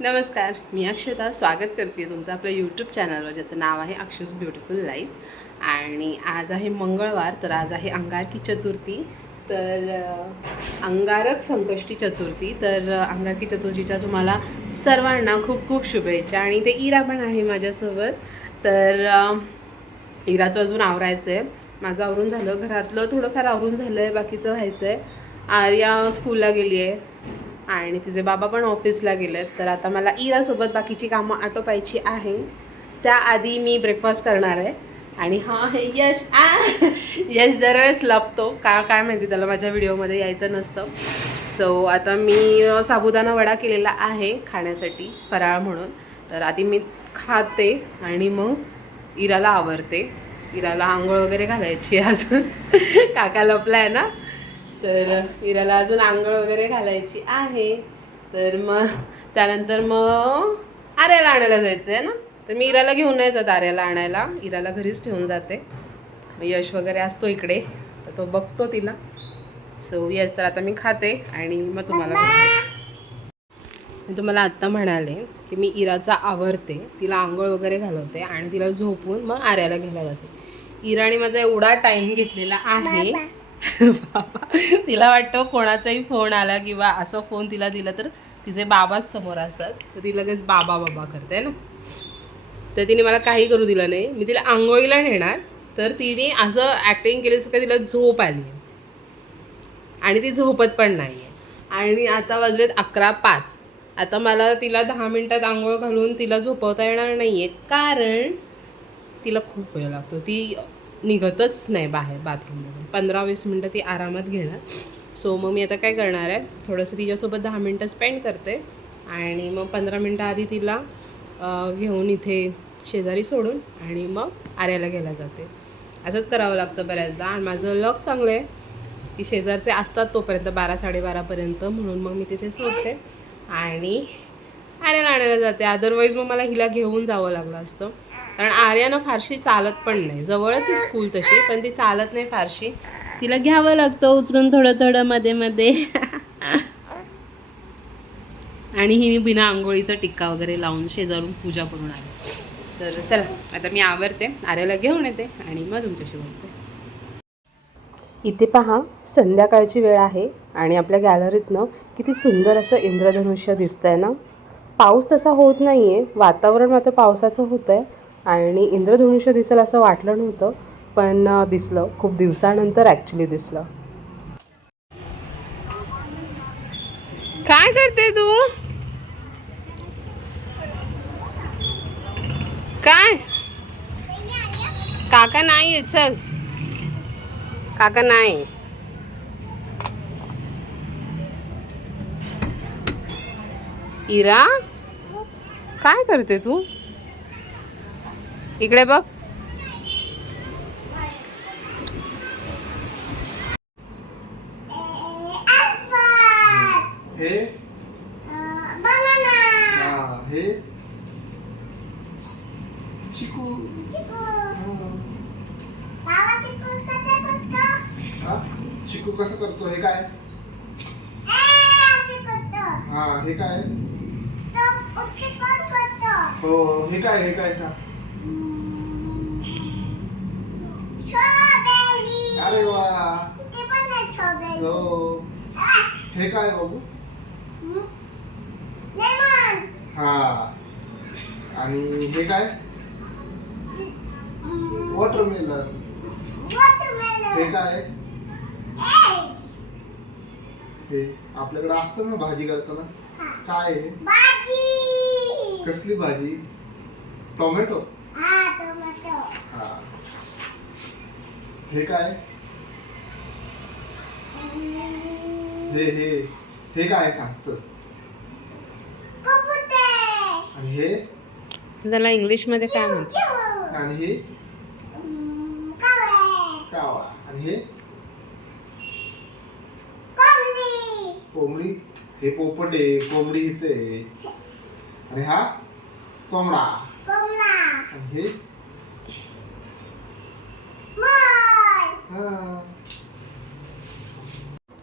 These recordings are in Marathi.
नमस्कार मी अक्षता. स्वागत करते तुमचं आपल्या यूट्यूब चॅनलवर ज्याचं नाव आहे अक्षस ब्युटिफुल लाईफ आणि आज आहे मंगळवार तर आज आहे अंगारकी चतुर्थी. तर अंगारक संकष्टी चतुर्थी. तर अंगारकी चतुर्थीच्या तुम्हाला सर्वांना खूप खूप शुभेच्छा. आणि ते इरा पण आहे माझ्यासोबत. तर इराचं अजून आवरायचं आहे माझं आवरून झालं. घरातलं थोडंफार आवरून झालं आहे बाकीचं व्हायचं आहे आर्या स्कूलला गेली आहे आणि तिचे बाबा पण ऑफिसला गेलेत. तर आता मला इरासोबत बाकीची कामं आटोपायची आहे. त्याआधी मी ब्रेकफास्ट करणार आहे. आणि हा हे यश. आ! यश दरवेळेस लपतो. का काय माहिती त्याला माझ्या व्हिडिओमध्ये यायचं नसतं. सो आता मी साबुदाणा वडा केलेला आहे खाण्यासाठी फराळ म्हणून. तर आधी मी खाते आणि मग इराला आवरते. इराला आंघोळ वगैरे घालायची अजून. काका लपलाय ना? तर इराला अजून आंघोळ वगैरे घालायची आहे. तर मग त्यानंतर मग आर्याला आणायला जायचं आहे ना? तर मी इराला घेऊन नाही जात आर्याला आणायला. इराला घरीच ठेवून जाते. यश वगैरे असतो इकडे. तर तो बघतो तिला. सो यस तर आता मी खाते आणि मग तुम्हाला. मी तुम्हाला आत्ता म्हणाले की मी इराचा आवरते. तिला आंघोळ वगैरे घालवते आणि तिला झोपून मग आर्याला घ्यायला जाते. इराने माझा एवढा टाईम घेतलेला आहे. बाबा तिला वाटतं कोणाचाही फोन आला किंवा असं फोन तिला दिला तर तिचे बाबाच समोर असतात. तर ती लगेच बाबा बाबा करते ना. तर तिने मला काही करू दिलं नाही. मी तिला आंघोळीला नेणार तर तिने असं ॲक्टिंग केली का तिला झोप आली आणि ती झोपत पण नाही आहे आणि आता वाजलेत अकरा पाच. आता मला तिला दहा मिनटात आंघोळ घालून तिला झोपवता येणार नाही आहे कारण तिला खूप वेळ लागतो. ती निघतच नाही बाहेर बाथरूममधून पंधरा वीस मिनटं ती आरामात घेणार. सो मग मी आता काय करणार आहे? थोडंसं तिच्यासोबत दहा मिनटं स्पेंड करते. आणि मग पंधरा मिनटं आधी तिला घेऊन इथे शेजारी सोडून आणि मग आर्याला घ्यायला जाते. असंच करावं लागतं बऱ्याचदा. आणि माझं लक चांगलं आहे की शेजारचे असतात तोपर्यंत बारा साडेबारापर्यंत म्हणून मग मी तिथे सोडते. आणि आर्याला आणायला जाते. अदरवाईज मग मला हिला घेऊन जावं लागलं असतं. कारण आर्यानं फारशी चालत पण नाही. जवळच आहे स्कूल तशी पण ती चालत नाही फारशी. तिला घ्यावं लागतं उचलून थोडं थोडं मध्ये मध्ये. आणि ही मी बिना आंघोळीचा टिक्का वगैरे लावून शेजारून पूजा करून आली. तर चला आता मी आवरते. आर्याला घेऊन येते आणि मग तुमच्याशी बोलते. इथे पहा संध्याकाळची वेळ आहे आणि आपल्या गॅलरीतनं किती सुंदर असं इंद्रधनुष्य दिसतंय ना? पाऊस तसा होत नाही आहे वातावरण मात्र पावसाचं होतं आहे आणि इंद्रधनुष्य दिसेल असं वाटलं नव्हतं पण दिसलं. खूप दिवसानंतर ॲक्च्युली दिसलं. काय करते तू? काय? काका नाही चल. काका नाही. इरा? काय करते तू? इकडे बघ. हे? हा हे? चिकू. हा? चिकू कसं करतो? हे काय? हा हे काय? हो हे काय हे काय का अरे वा. हो हे. काय बाबू? हा. आणि हे काय? वॉटरमेलन. हे काय? हे आपल्याकडे असतं ना भाजी करताना? काय आहे कसली भाजी? टोमॅटो? हा हे. काय? हे हे. हे काय सांग चल. आणि हे? त्याला इंग्लिशमध्ये काय म्हणतात? आणि हे? कावळा. आणि हे? कोंबडी. हे पोपट आहे कोंबडी इथे. आहे. आणि हा? कोंबडा. आणि हे.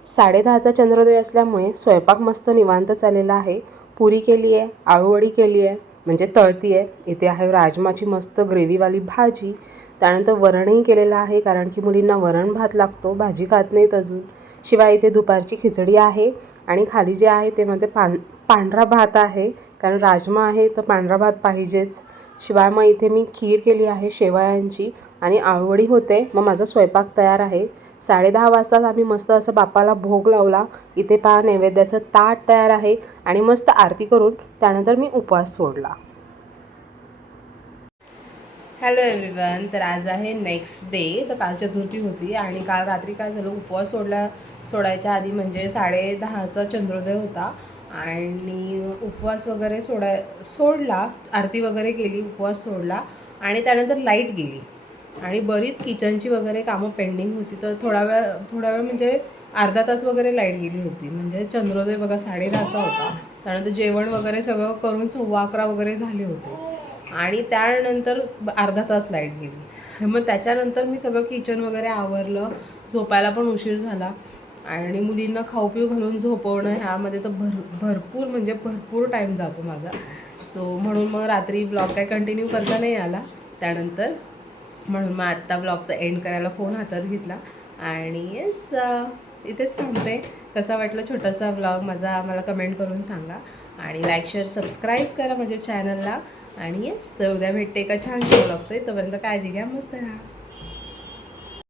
साडेदहाचा चंद्रोदय असल्यामुळे स्वयंपाक मस्त निवांत चाललेला आहे. पुरी केली आहे आळूवडी केली आहे म्हणजे तळती आहे इथे आहे राजमाची मस्त ग्रेव्हीवाली भाजी. त्यानंतर वरणही केलेलं आहे कारण की मुलींना वरण भात लागतो भाजी खात नाहीत अजून. शिवाय इथे दुपारची खिचडी आहे आणि खाली जे आहे ते मध्ये पां पांढरा भात आहे. कारण राजमा आहे तर पांढरा भात पाहिजेच. शिवाय मग इथे मी खीर केली आहे शेवयांची आणि आवडी होते. मग माझा स्वयंपाक तयार आहे. साडेदहा वाजताच आम्ही मस्त असं बापाला भोग लावला. इथे पहा नैवेद्याचं ताट तयार आहे आणि मस्त आरती करून त्यानंतर मी उपवास सोडला. हॅलो एव्हरीवन तर आज आहे नेक्स्ट डे तर काल चतुर्थी होती आणि काल रात्री काय झालं? उपवास सोडला सोडायच्या आधी म्हणजे साडे दहाचा चंद्रोदय होता आणि उपवास वगैरे सोडाय सोडला आरती वगैरे केली उपवास सोडला आणि त्यानंतर लाइट गेली. आणि बरीच किचनची वगैरे कामं पेंडिंग होती. तर थोडा वेळ थोडा वेळ म्हणजे अर्धा तास वगैरे लाइट गेली होती. म्हणजे चंद्रोदय बघा साडे दहाचा होता. त्यानंतर जेवण वगैरे सगळं करून सव्वा अकरा वगैरे झाले होते. आणि त्यानंतर अर्धा तास लाइट गेली. मग त्याच्यानंतर मी सगळं किचन वगैरे आवरलं झोपायला पण उशीर झाला. आणि मुलींना खाऊ पिऊ घालून झोपवणं ह्यामध्ये तर भर भरपूर म्हणजे भरपूर टाईम जातो माझा. सो म्हणून मग रात्री ब्लॉग काय कंटिन्यू करता नाही आला. त्यानंतर म्हणून मग आत्ता ब्लॉगचा एंड करायला फोन हातात घेतला. आणि येस इथेच थांबते. कसा वाटलं छोटासा ब्लॉग माझा मला कमेंट करून सांगा. आणि लाईक शेअर सबस्क्राईब करा माझ्या चॅनलला आणि येस तर उद्या भेटते एका छानशा ब्लॉगचं तोपर्यंत काळजी घ्या मस्त राहा.